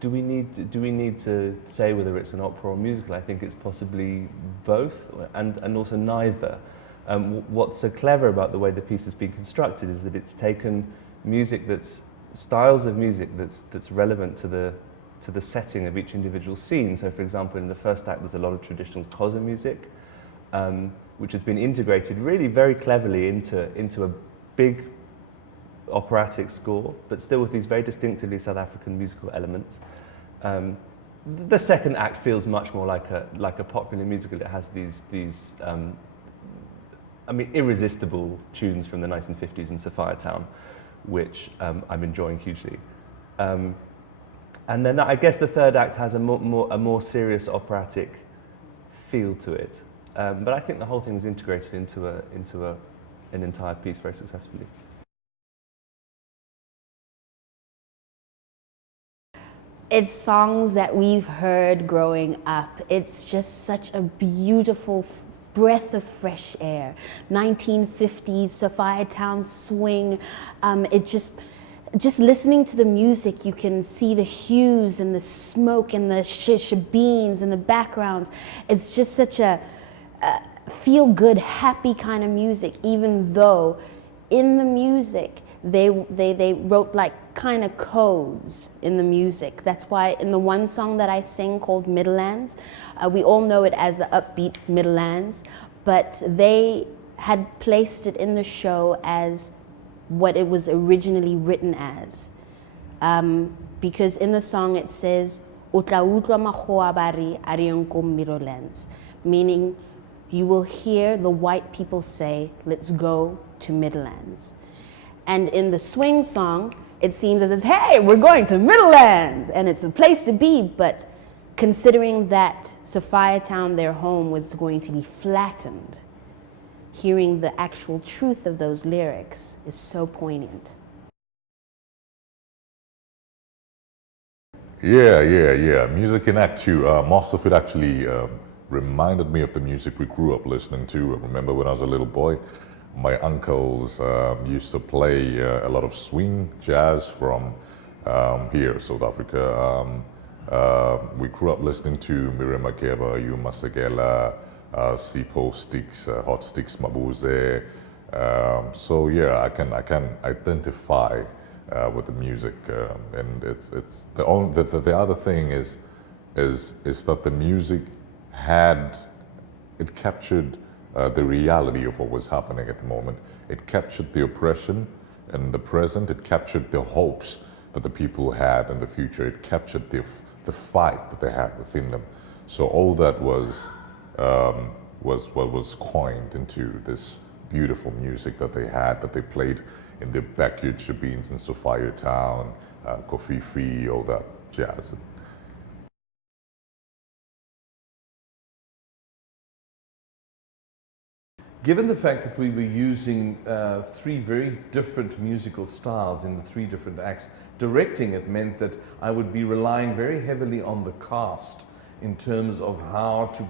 do we need to say whether it's an opera or musical? I think it's possibly both and also neither. What's so clever about the way the piece has been constructed is that it's taken music styles of music that's relevant to the setting of each individual scene. So, for example, in the first act, there's a lot of traditional Xhosa music, which has been integrated really very cleverly into a big operatic score, but still with these very distinctively South African musical elements. The second act feels much more like a popular musical. It has these irresistible tunes from the 1950s in Sophiatown, which I'm enjoying hugely. And then I guess the third act has a more serious operatic feel to it. But I think the whole thing is integrated into an entire piece very successfully. It's songs that we've heard growing up. It's just such a beautiful breath of fresh air. 1950s Sophiatown swing. It just listening to the music, you can see the hues and the smoke and the shebeens and the backgrounds. It's just such a feel-good, happy kind of music, even though in the music they wrote like kind of codes in the music. That's why in the one song that I sing called Midlands, we all know it as the upbeat Midlands, but they had placed it in the show as what it was originally written as. Because in the song it says, "Utla utla makgoa bari ari nko Midlands," meaning you will hear the white people say, "Let's go to Midlands." And in the swing song, it seems as if, hey, we're going to Midlands, and it's the place to be. But considering that Sophiatown, their home, was going to be flattened, hearing the actual truth of those lyrics is so poignant. Yeah. Music in Act 2, most of it actually reminded me of the music we grew up listening to. I remember when I was a little boy, my uncles used to play a lot of swing jazz from here, South Africa. We grew up listening to Miriam Makeba, Yuma Segela, Sipho Sticks, Hot Sticks Mabuze. So yeah, I can identify with the music, and it's the other thing is that the music captured the reality of what was happening at the moment. It captured the oppression in the present. It captured the hopes that the people had in the future. It captured the fight that they had within them. So all that was what was coined into this beautiful music that they had, that they played in their backyard shebeens in Sophiatown, Kofifi, all that jazz. Given the fact that we were using three very different musical styles in the three different acts, directing it meant that I would be relying very heavily on the cast in terms of how to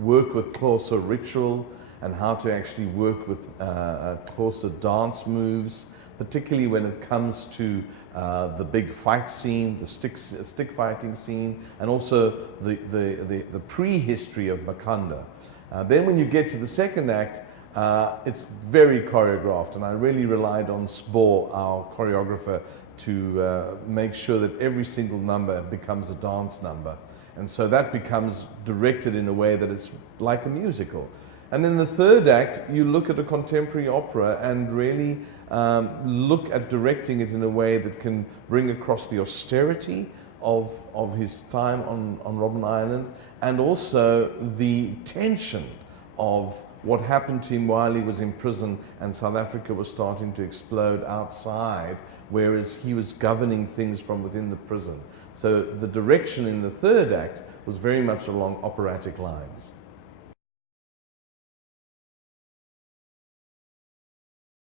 work with Xhosa ritual and how to actually work with Xhosa dance moves, particularly when it comes to the big fight scene, the stick fighting scene, and also the prehistory of Makanda. Then when you get to the second act, it's very choreographed, and I really relied on Spore, our choreographer, to make sure that every single number becomes a dance number. And so that becomes directed in a way that it's like a musical. And then the third act, you look at a contemporary opera and really look at directing it in a way that can bring across the austerity of his time on Robben Island, and also the tension of what happened to him while he was in prison and South Africa was starting to explode outside, whereas he was governing things from within the prison. So the direction in the third act was very much along operatic lines.